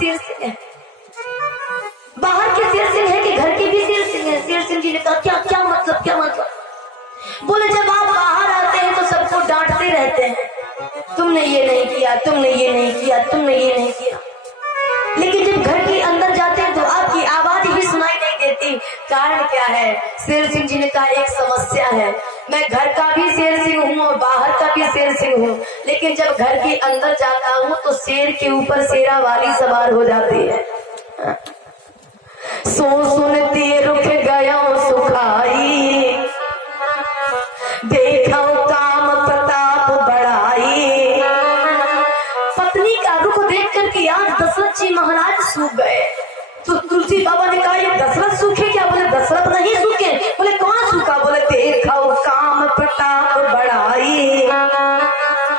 शेर सिंह है, बाहर के शेर सिंह है कि घर के भी शेर सिंह है। शेर सिंह जी ने कहा क्या क्या मतलब, क्या मतलब? बोले जब आप बाहर आते हैं तो सबको डांटते रहते हैं, तुमने ये नहीं किया, तुमने ये नहीं किया, तुमने ये नहीं किया, लेकिन जब घर के अंदर जाते हैं तो आपकी आवाज भी सुनाई नहीं देती। कारण क्या है? शेर सिंह जी ने कहा एक समस्या है, मैं घर का भी शेर सिंह हूँ और बाहर का भी शेर सिंह हूँ, लेकिन जब घर के अंदर जाता हूँ तो शेर के ऊपर शेरा वाली सवार हो जाती है। सुनती रुक गया सुखाई, देखो काम प्रताप बढ़ाई। पत्नी का रुख देख करके आज दशरथ जी महाराज सूख गए। तो तुलसी बाबा ने कहा ये दशरथ सूखे क्या? बोले दशरथ नहीं सूखे। बोले कौन सूखा? बोले देखो काम प्रताप बढ़ाई।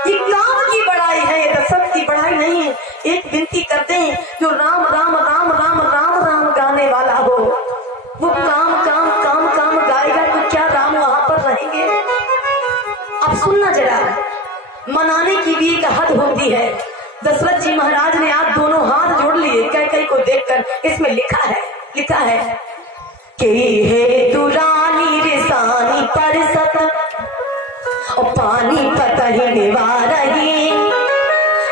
ये काम की बढ़ाई है, ये दशरथ की बढ़ाई नहीं है। एक विनती करते हैं, जो राम राम राम राम राम राम गाने वाला हो वो काम काम काम काम गाएगा तो क्या राम वहां पर रहेंगे? अब सुनना जरा, मनाने की भी एक हद होती है। दशरथ जी महाराज ने आज दोनों हाथ जोड़ लिए कैकेयी को देखकर। इसमें लिखा है कि हे दुरानी रिसानी परसत और पानी पतही निवारही,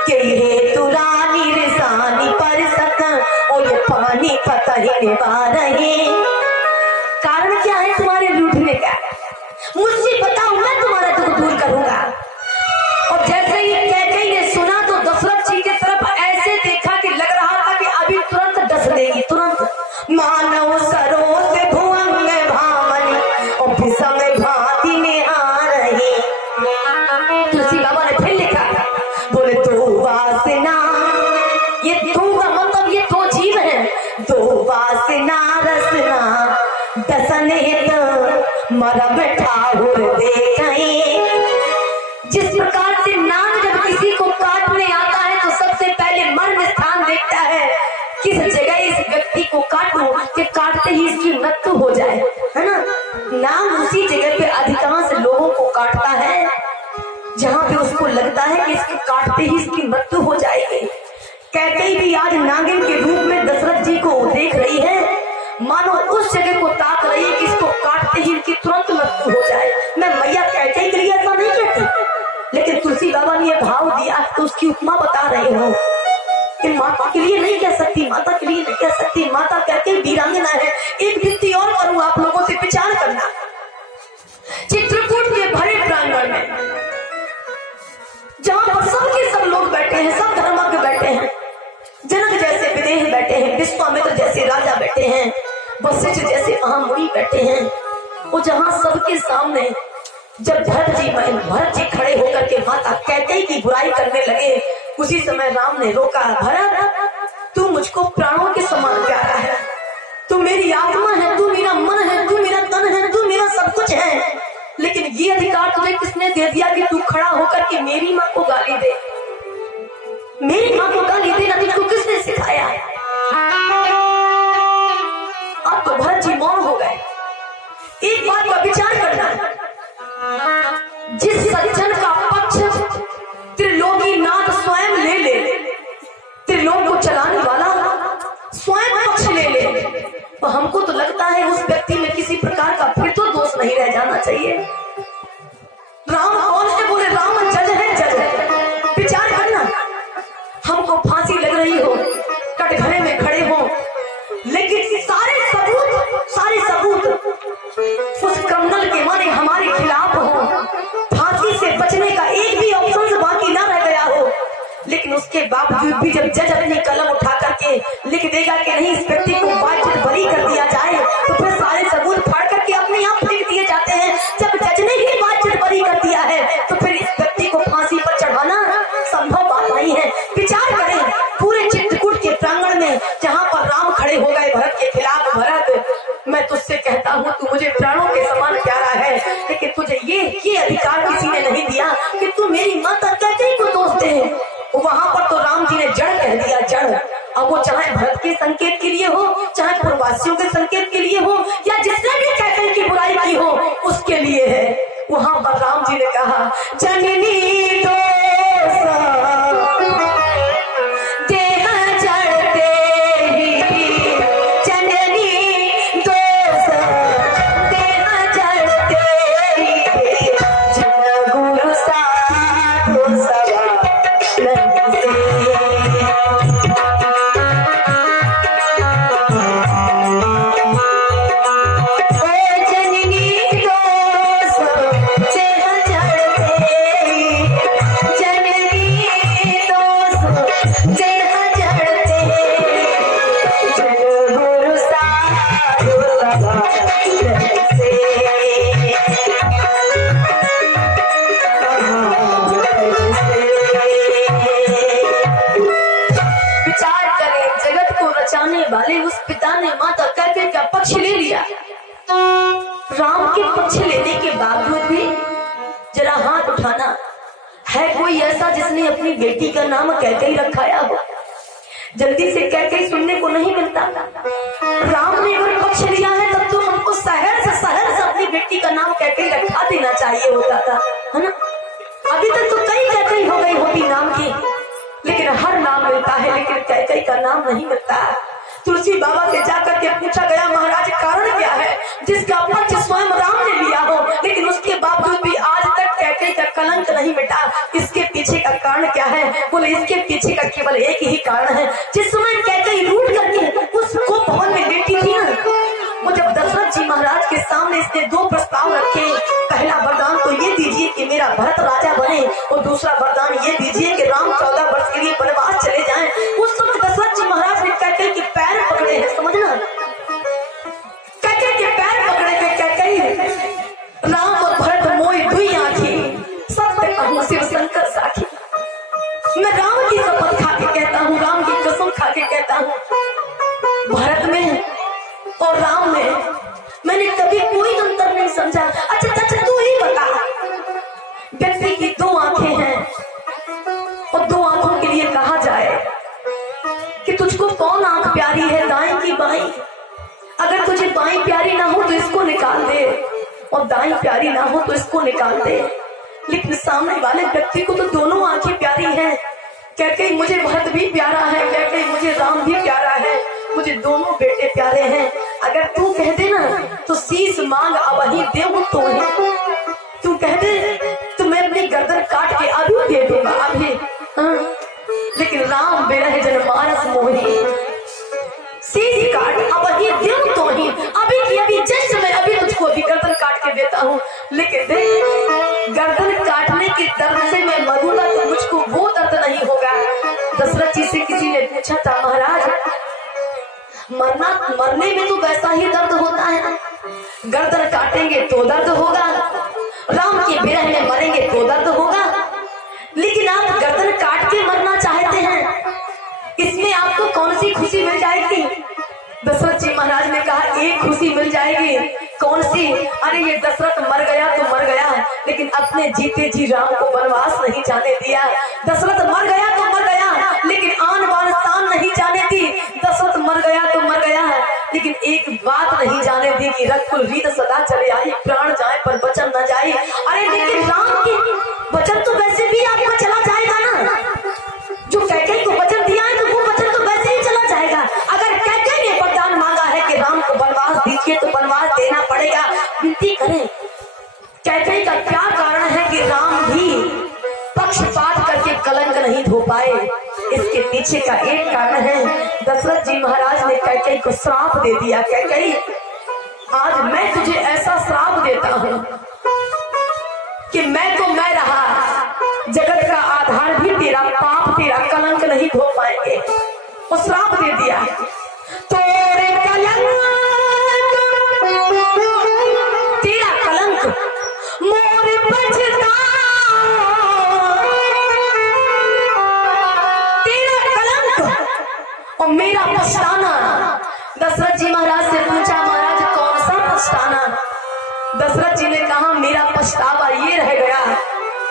कि हे दुरानी रिसानी परसत और ये पानी पतही निवारही। कारण क्या है तुम्हारे रूठने का? मुझसे बताओ, मैं तुम्हारा दुख दूर करूंगा। और जैसे ही कैकेयी ने सुना तो दशरथ जी की तरफ ऐसे देखा कि लग रहा था कि अभी तुरंत डस देगी, तुरंत। मानव सरोस भुवंग भामनी और विषम भांति में आ रही। तुलसी बाबा ने फिर लिखा, बोले दो वासना, ये दो का मतलब ये दो जीव है, दो वासना रसना दसने मरम ठाकुर देखई। जिस प्रकार से नाग जब किसी को काटने आता है तो सबसे पहले मर्म स्थान देखता है, किस जगह इस व्यक्ति को काटूं कि काटते ही इसकी मृत्यु हो जाए, है ना? नाग उसी जगह पे अधिकांश लोगों को काटता है जहां पे उसको लगता है कि इसको काटते ही इसकी मृत्यु हो जाएगी। कैकेयी भी आज नागिन के रूप में दशरथ जी को देख रही है, मानो उस जगह को ताक रही है कि इसको काटते ही इनकी तुरंत मृत्यु हो जाए। मैं मैया कैकेयी के लिए ऐसा नहीं कहती, लेकिन तुलसी बाबा ने यह भाव दिया तो उसकी उपमा बता रही हूँ कि माता के लिए नहीं कह सकती, माता के लिए नहीं कह सकती, माता कैकेयी वीरांगना है। एक विनती और करूँ आप लोगों से, विचार करना। चित्रकूट के भरे प्रांगण में जहाँ पर सबके सब लोग बैठे हैं, सब धर्मज्ञ बैठे हैं, जनक जैसे विदेह बैठे हैं, विश्वामित्र जैसे राजा बैठे हैं, वशिष्ठ जैसे महामुनि बैठे हैं, वो जहाँ सबके सामने जब भरत जी खड़े होकर के माता कैकेयी की बुराई करने लगे, उसी समय राम ने रोका, भरत तू मुझको प्राणों के समान प्यारा है, तू मेरी आत्मा है, तू मेरा मन है, तू मेरा तन है, तू मेरा सब कुछ है, लेकिन ये अधिकार तुझे किसने दे दिया कि तू खड़ा होकर के मेरी माँ को गाली दे? मेरी माँ को गाली देना तुझको किसने सिखाया? अब तो भरत जी मौन हो गए। एक बात का विचार करना, जिस सज्जन का पक्ष त्रिलोकी नाथ स्वयं ले ले, त्रिलोक को चलाने वाला स्वयं पक्ष ले ले, तो हमको तो लगता है उस व्यक्ति में किसी प्रकार का फिर तो दोष नहीं रह जाना चाहिए। राम कौन है? बोले राम जज है, जज है। विचार करना, हमको फांसी लग रही हो, कटघरे में खड़े हो, लेकिन सारे सबूत उस क्रिमिनल के माने हमारे खिलाफ हो, फांसी से बचने का एक भी ऑप्शन बाकी ना रह गया हो, लेकिन उसके बावजूद भी जब जज अपनी कलम उठा करके लिख देगा कि नहीं इस व्यक्ति को बातचीत बरी कर दिया जाए, तो फिर सारे सबूत फाड़ करके अपने आप लिख दिए जाते हैं। जब जज ने ही बातचीत बरी कर दिया है तो फिर इस व्यक्ति को फांसी पर चढ़ाना संभव बात नहीं है। विचार करें, पूरे चित्रकूट के प्रांगण में जहाँ पर राम खड़े हो गए भरत के खिलाफ, भरत मैं तुझसे कहता हूँ तू मुझे प्राणों के समान प्यारा है, लेकिन तुझे ये अधिकार किसी ने नहीं दिया कि तू मेरी माता कैकेयी को दोष दे। वहां पर तो राम जी ने जड़ कह दिया, जड़। अब वो चाहे भरत के संकेत के लिए हो, चाहे पूर्ववासियों के संकेत के लिए हो, या जिसने भी कैकेयी की बुराई की हो उसके लिए है। वहां पर राम जी ने कहा जननी दोष देह जड़ते जय जड़ते जन गुरु साधु सभा से विचार करें, जगत को रचाने वाले उस पिता ने माता कैकेयी का पक्ष ले लिया। राम के पक्ष लेने के बावजूद भी जरा हाथ उठाना, है कोई ऐसा जिसने अपनी बेटी का नाम कैकेयी रखाया हो? जल्दी से कैकेयी सुनने को नहीं मिलता। राम ने अगर पक्ष लिया है तब तो हमको शहर से अपनी बेटी का नाम कैकेयी रखा देना चाहिए होता था, है ना? अभी तक तो कई कैकेयी हो गई होती नाम की, लेकिन हर नाम मिलता है, लेकिन कैकेयी का नाम नहीं मिलता। तुलसी बाबा से जाकर के पूछा गया, महाराज कारण क्या है जिसका पक्ष स्वयं राम ने लिया हो, लेकिन उसके बावजूद भी आज तक कैकेयी का कलंक नहीं मिटा? इसके पीछे का कारण क्या है? बोले इसके पीछे का केवल एक ही कारण है। जिस समय कैकेयी रूठ करके उसको भवन में लेटी थी ना, वो जब दशरथ जी महाराज के सामने इसने दो प्रस्ताव रखे, पहला वरदान तो ये दीजिए कि मेरा भरत राजा बने, और दूसरा वरदान ये दीजिए कि राम 14 वर्ष के लिए वनवास चले जाएं। उस समय दशरथ जी महाराज ने कैकेयी के पैर पकड़े हैं, समझना, कैकेयी के पैर पकड़े के कैकेयी राम और भरत मोई दुई आंखें, सत्य कहूं शिव शंकर साखी, मैं राम की शपथ खा के कहता हूँ, राम की कसम खा के कहता हूँ, भारत में और राम में मैंने कभी कोई अंतर नहीं समझा। अच्छा तू ही बता, व्यक्ति की दो आंखें हैं और दो आंखों के लिए कहा जाए कि तुझको कौन आंख प्यारी है, दाएं की बाएं? अगर तुझे बाएं प्यारी ना हो तो इसको निकाल दे, और दाएं प्यारी ना हो तो इसको निकाल दे। लेकिन सामने वाले व्यक्ति को तो दोनों आंखें प्यारी हैं। कैकेयी मुझे भरत भी प्यारा है, कैकेयी मुझे राम भी प्यारा है, मुझे दोनों बेटे प्यारे हैं। अगर तू कह दे ना तो शीश मांग अब ही देव तो है, तू कह दे तो मैं अपनी गर्दन काट के अभी दे दूंगा, अभी। लेकिन राम बेरह जन मानस मोही, शीश काट अब ही देव तो ही, अभी की अभी जस्ट मैं अभी तुझको अभी गर्दन काट के देता हूँ। लेकिन देख, गर्दन काटने के दर्द से मैं मरूंगा तो मुझको वो दर्द नहीं होगा। दशरथ जी से किसी ने पूछा था, महाराज मरने में तो वैसा ही दर्द होता है ना, गर्दन काटेंगे तो दर्द होगा, राम के विरह में मरेंगे तो दर्द होगा, लेकिन आप गर्दन काट के मरना चाहते हैं, इसमें आपको कौन सी खुशी मिल जाएगी? दशरथ जी महाराज ने कहा एक खुशी मिल जाएगी। कौन सी? अरे ये दशरथ मर गया तो मर गया, लेकिन अपने जीते जी राम को वनवास नहीं जाने दिया। दशरथ मर गया तो मर गया, लेकिन आन बान शान नहीं जाने दी। दशरथ मर गया तो मर गया, लेकिन एक बात नहीं जाने दी कि रघुकुल रीत सदा चले आई, प्राण जाए पर वचन न जाए। अरे लेकिन राम की वचन तो वैसे भी आपको चला जाएगा ना, जो कैकेयी को वचन दिया है तो वो वचन तो वैसे ही चला जाएगा। अगर कैकेयी ने वरदान मांगा है कि राम को वनवास दीजिए तो वनवास देना पड़ेगा। विनती करें, कैकेयी का क्या कारण है कि राम भी पक्षपात करके कलंक नहीं धो पाए? इसके पीछे का एक कारण है, दशरथ जी महाराज ने कैकेयी को श्राप दे दिया। कैकेयी, आज मैं तुझे ऐसा श्राप देता हूँ कि मैं तो मैं रहा, जगत का आधार भी तेरा, पाप तेरा, कलंक नहीं धो पाएंगे। वो श्राप दे दिया, तोरे कलंक, तेरा कलंक मोर बचता, तेरा कलंक और मेरा पछताना। दशरथ जी महाराज से पूछा, महाराज कौन सा पछताना? दशरथ जी ने कहा मेरा पछतावा ये रह गया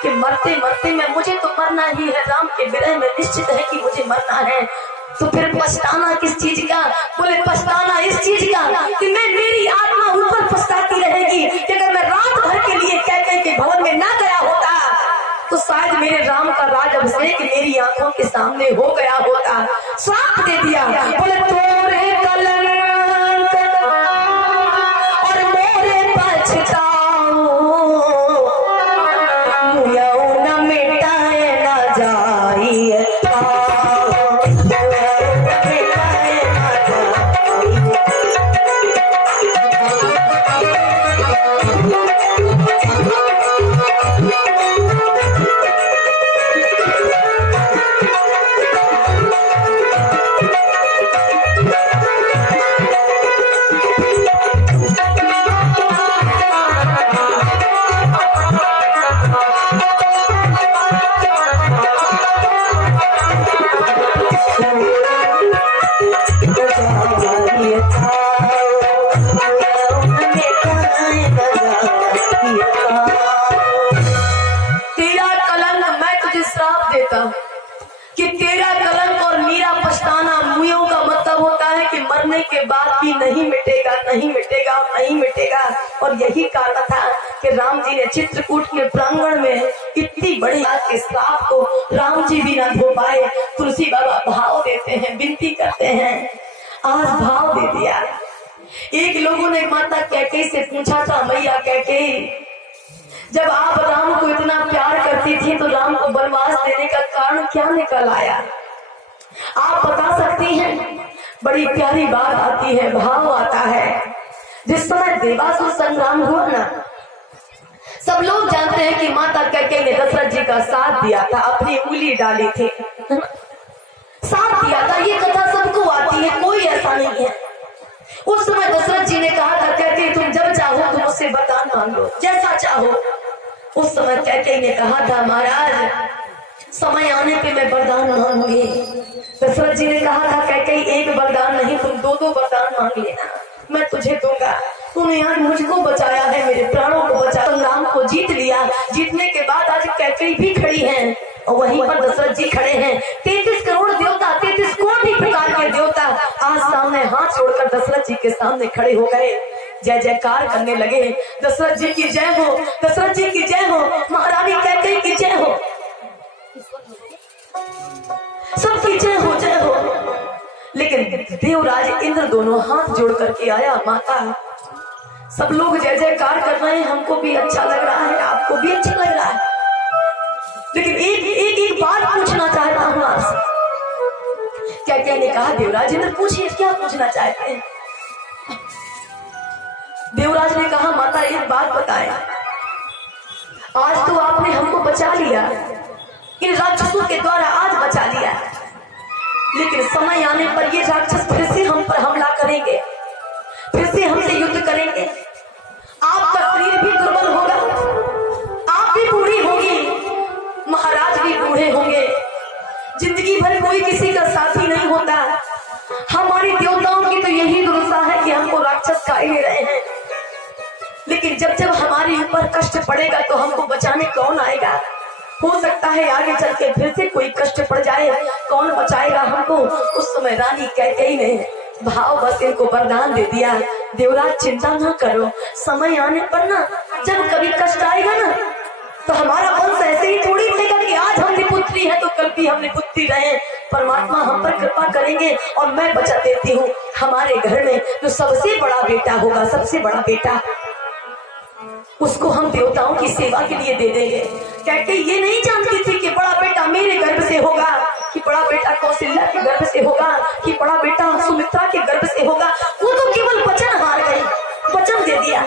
कि मरते मरते में मुझे तो मरना ही है, राम के विरह में निश्चित है कि मुझे मरना है। तो फिर पछताना किस चीज का? बोले पछताना इस चीज का कि मैं, मेरी आत्मा ऊपर पछताती रहेगी कि अगर मैं रात भर के लिए कैकेयी के भवन में ना गया होता तो शायद मेरे राम का राज अभिषेक मेरी आंखों के सामने हो गया होता। श्राप दे दिया, बोले तोरे कलंक और मोरे पछताओ, मुयऊ न मिटाए न जाइए समय के बाद भी नहीं मिटेगा, नहीं मिटेगा, नहीं मिटेगा। और यही कारण था कि राम जी ने चित्रकूट के प्रांगण में इतनी बड़ी आग के श्राप को राम जी भी ना धो पाए। तुलसी बाबा भाव देते हैं, विनती करते हैं, आज भाव दे दिया। एक लोगों ने माता कैकेयी से पूछा था, मैया कैकेयी, जब आप राम को इतना प्यार करती थी तो राम को वनवास देने का कारण क्या निकल आया? आप बता सकती हैं? बड़ी प्यारी बात आती है, भाव आता है। जिस समय देवासुर संग्राम हुआ ना, सब लोग जानते हैं कि माता कैकेयी ने दशरथ जी का साथ दिया था, अपनी उंगली डाली थी, साथ दिया था। ये कथा सबको आती है, कोई ऐसा नहीं है। उस समय दशरथ जी ने कहा था, कैकेयी तुम जब चाहो तुम मुझसे वरदान मांग लो, जैसा चाहो। उस समय कैकेयी ने कहा था, महाराज समय आने पे मैं वरदान मांगूंगी। दशरथ जी ने कहा था, कैकेयी एक वरदान नहीं, तुम दो दो वरदान मांग लेना, मैं तुझे दूंगा। तूने आज मुझको बचाया है, मेरे प्राणों को बचाया, राम को जीत लिया। जीतने के बाद आज कैकेयी भी खड़ी है और वहीं पर दशरथ जी खड़े हैं। 33 करोड़ देवता, 33 कोटि प्रकार के देवता आज सामने हाथ जोड़कर दशरथ जी के सामने खड़े हो गए, जय जयकार करने लगे। दशरथ जी की जय हो, दशरथ जी की जय हो, महारानी कैकेयी की जय हो, सबकी जय हो, जय हो। लेकिन देवराज इंद्र दोनों हाथ जोड़ करके आया, माता सब लोग जय जयकार कर रहे हैं, हमको भी अच्छा लग रहा है, आपको भी अच्छा लग रहा है, लेकिन एक बात पूछना चाहता हूँ आपसे। कैकेयी ने कहा, देवराज इंद्र पूछिए, क्या पूछना चाहते हैं? देवराज ने कहा, माता एक बात बताएं, आज तो आपने हमको बचा लिया, इन राक्षसों के द्वारा आज बचा लिया, लेकिन समय आने पर ये राक्षस फिर से हम पर हमला करेंगे, फिर से हमसे युद्ध करेंगे। आपका शरीर भी दुर्बल होगा, आप भी बूढ़ी होगी, महाराज भी बूढ़े होंगे, जिंदगी भर कोई किसी का साथी नहीं होता। हमारी देवताओं की तो यही दुर्दशा है कि हमको राक्षस खा ही रहे हैं, लेकिन जब जब हमारे ऊपर कष्ट पड़ेगा तो हमको बचाने कौन आएगा? हो सकता है आगे चल के फिर से कोई कष्ट पड़ जाए, कौन बचाएगा हमको? उस समय रानी कैकेयी ने भाव बस इनको वरदान दे दिया, देवराज चिंता ना करो, समय आने पर ना जब कभी कष्ट आएगा ना तो हमारा वंश ऐसे ही थोड़ी रहेगा कि आज हमने पुत्री है तो कल भी हमने पुत्री रहे। परमात्मा हम पर कृपा करेंगे और मैं बचा देती हूँ। हमारे घर में जो सबसे बड़ा बेटा होगा, सबसे बड़ा बेटा, उसको हम देवताओं की सेवा के लिए दे देंगे। कैकेयी ये नहीं जानती थी कि बड़ा बेटा मेरे गर्भ से होगा, कि बड़ा बेटा कौशल्या के गर्भ से होगा, कि बड़ा बेटा सुमित्रा के गर्भ से होगा। वो तो केवल वचन हार गई, वचन दे दिया,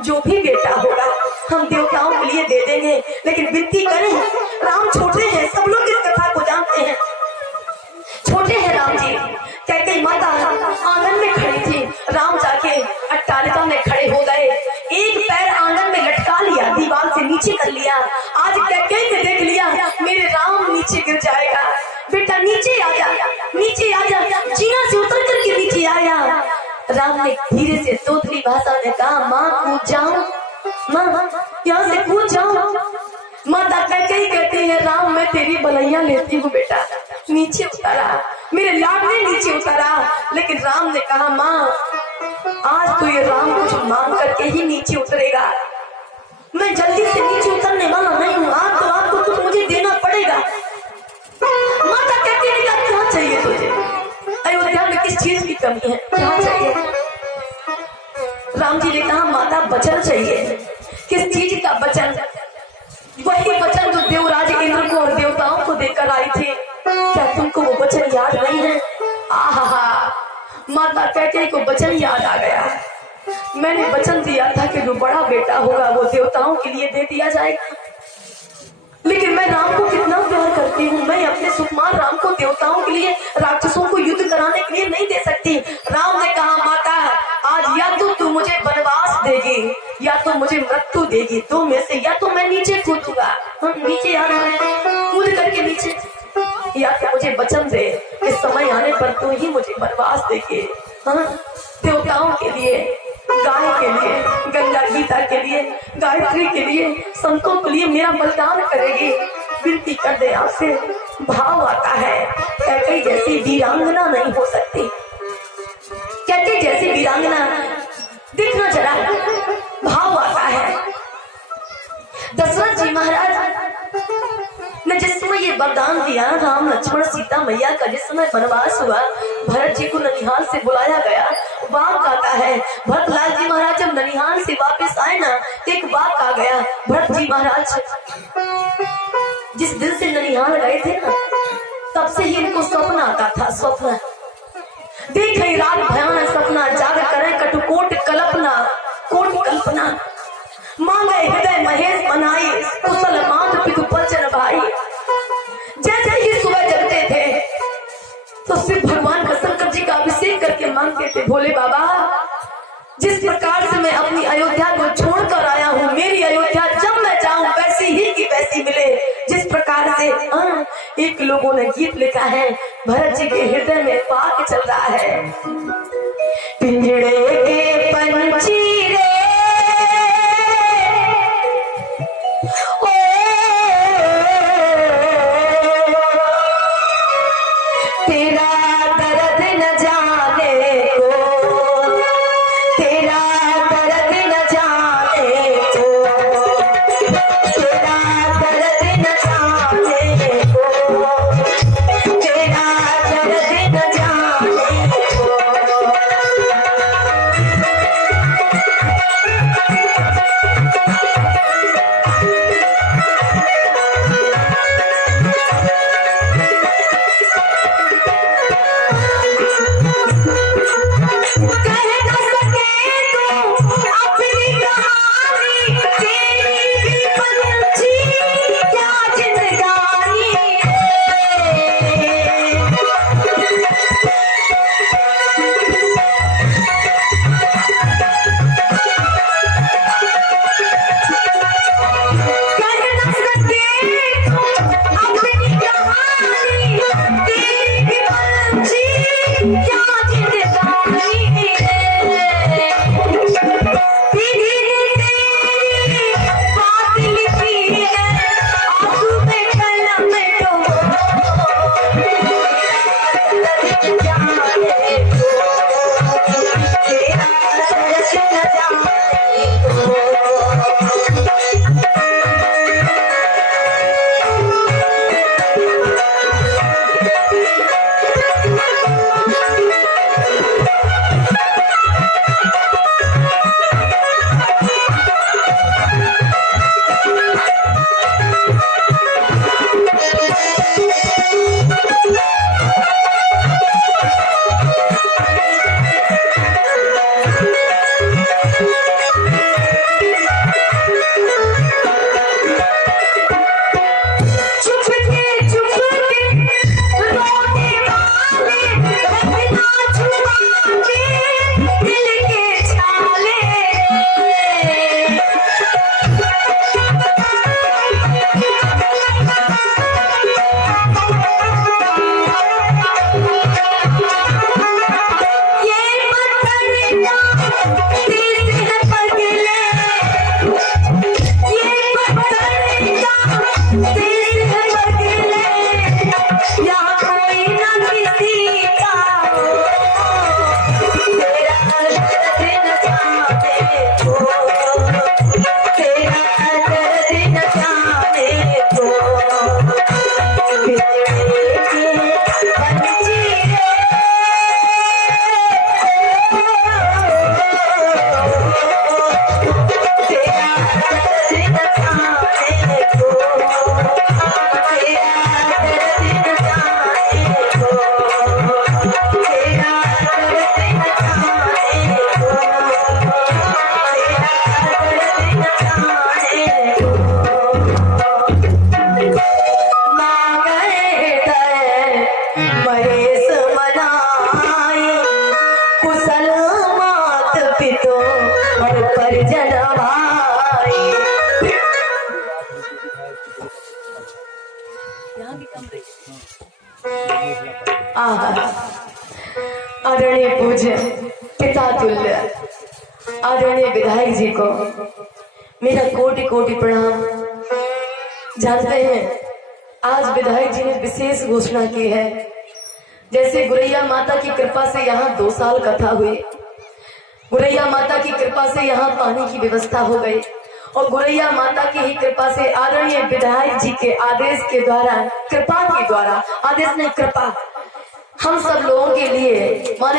जो भी बेटा होगा हम देवताओं के लिए दे देंगे। लेकिन विनती करें, राम छोटे हैं, सब लोग इस कथा को जानते हैं, छोटे हैं राम जी। कैकेयी माता आंगन में खड़ी थी, राम जाके अट्टालिका में खड़े हो गए, एक पैर आंगन में लटका लिया, दीवार से नीचे कर लिया। आज कैकेयी ने देख लिया मेरे राम नीचे गिर जाएगा, बेटा नीचे आ जा, नीचे आ जा। जीना से उतर करके नीचे आया। राम ने धीरे से तोतली भाषा में कहा, माँ कूद जाओ, माँ यहाँ से कूद जाओ। माता कैकेयी कहती है, राम मैं तेरी भलैया लेती हूँ बेटा। नीचे उतारा, मेरे लाड ने नीचे उतारा, लेकिन राम ने कहा, माँ आज तो ये राम कुछ मांग करके ही नीचे उतरेगा, मैं जल्दी से नीचे उतरने वाला नहीं हूँ, आज तो आपको कुछ मुझे देना पड़ेगा। माता कहती है, क्या चाहिए तुझे? अयोध्या में किस चीज की कमी है, क्या चाहिए? राम जी ने कहा, माता वचन चाहिए। किस चीज का वचन? वही वचन जो देवराज इंद्र को और देवताओं को देकर आई थी। क्या तुमको वो वचन याद नहीं है? आहा, माता कैकेयी को वचन याद आ गया। मैंने वचन दिया था कि जो बड़ा बेटा होगा वो देवताओं के लिए दे दिया जाएगा, लेकिन मैं राम को कितना प्यार करती हूँ, मैं अपने सुकुमार राम को देवताओं के लिए, राक्षसों को युद्ध कराने के लिए नहीं दे सकती। राम ने कहा, माता आज या तो तू मुझे वनवास देगी या तो मुझे मृत्यु देगी, दो में से या तो मैं नीचे कूदूंगा, नीचे आ कूद करके नीचे, या तो मुझे वचन दे इस समय आने पर तू ही मुझे वनवास देगी। देवताओं के लिए, गाय के लिए, गंगा गीता के लिए, गायत्री के लिए, संतों के लिए मेरा बलिदान करेगी। विनती कर दे आपसे, भाव आता है, कैकेयी जैसी वीरांगना नहीं हो सकती। वीरांगना देखना जरा, भाव आता है। दशरथ जी महाराज ने जिस समय ये वरदान दिया, राम लक्ष्मण सीता मैया का जिस समय वनवास हुआ, भरत जी को ननिहाल से बुलाया गया। बाप कहता है, भरतलाल जी महाराज जब ननिहाल से वापस आए ना, एक बाप आ गया, भरत जी महाराज जिस दिन से ननिहाल गए थे ना, तब से ही इनको स्वप्न आता था। स्वप्न देखे रात भयानक सपना, जाग करें कटुकोट कल्पना, कोट कल्पना, मांगे हृदय महेश बनाई, कुशल मात पितु बचन भाई। जैसे ही सुबह जगते थे तो सिर्फ भगवान का शंकर जी का अभिषेक करके मांगते थे, भोले बाबा जिस प्रकार से मैं अपनी अयोध्या को छोड़कर आया हूँ, मेरी अयोध्या जब मैं जाऊं वैसी ही की वैसी मिले। जिस प्रकार से एक लोगों ने गीत लिखा है, भरत जी के हृदय में पाक चल रहा है। पिंजड़े के पंछी रे तेरा दर्द न जाने को, तेरा दर्द न जाने को, तेरा दर्द न जाने को, तेरा दर्द न जाने को। आदरणीय पूज्य पिता तुल्य आदरणीय विधायक जी को मेरा कोटि कोटि प्रणाम। जानते हैं आज विधायक जी ने विशेष घोषणा की है। जैसे गुरैया माता की कृपा से यहाँ 2 साल कथा हुई, गुरैया माता की कृपा से यहाँ पानी की व्यवस्था हो गई और गुरैया माता की ही कृपा से आदरणीय विधायक जी के आदेश के द्वारा, कृपा के द्वारा, आदेश नहीं कृपा, हम सब लोगों के लिए माने